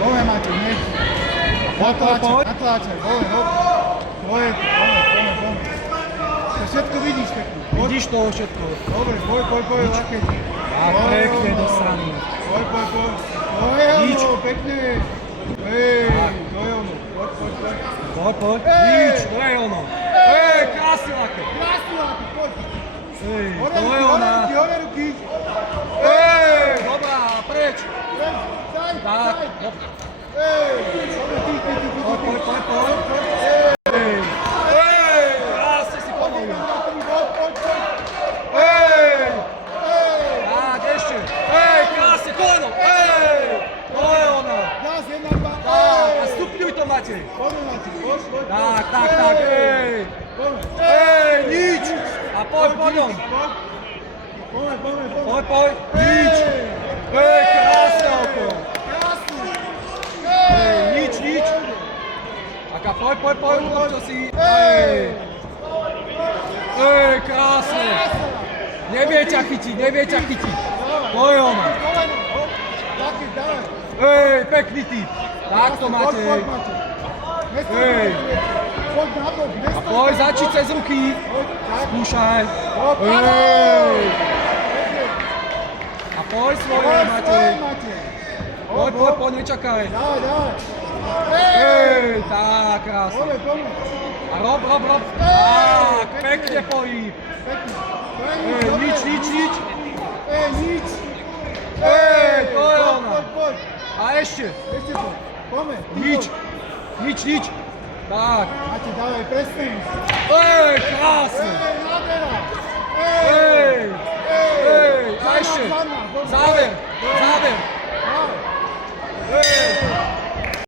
Ove Maťo, nech. Natláčaj, ove, hop. Ove. To všetko vidíš pekne. Vidíš to všetko. Dobre, boj, ľahké. A pekne do strany. Boj. To je ono, pekne. Hej, to je ono. Poď. Nič, to je ono. Krásne ľahké. Poď. To je ona. Hore ruky. Dobrá, preč. Tak, poď. Krásne si povolil. Tak, ešte. Krásne, koleno. To je ona. A stupňuj to, Matej. Tak, nič. A poď on. Poď, nič. Krásne oko. Nič. Aká, poď, čo si. Krásne. Nevie ťa chytiť. To je ona. Pekný typ. Takto, Matej. A poď, začni cez ruky. Skúšaj. A poď svoje, Matej. Poď, nečakaj. Tak, krásne. A rob. Tak, pekne pohyb. Nič. To je ona. A ešte. Nič. Tak. Máte, dávaj, presný. Krásne. A ešte. Záver.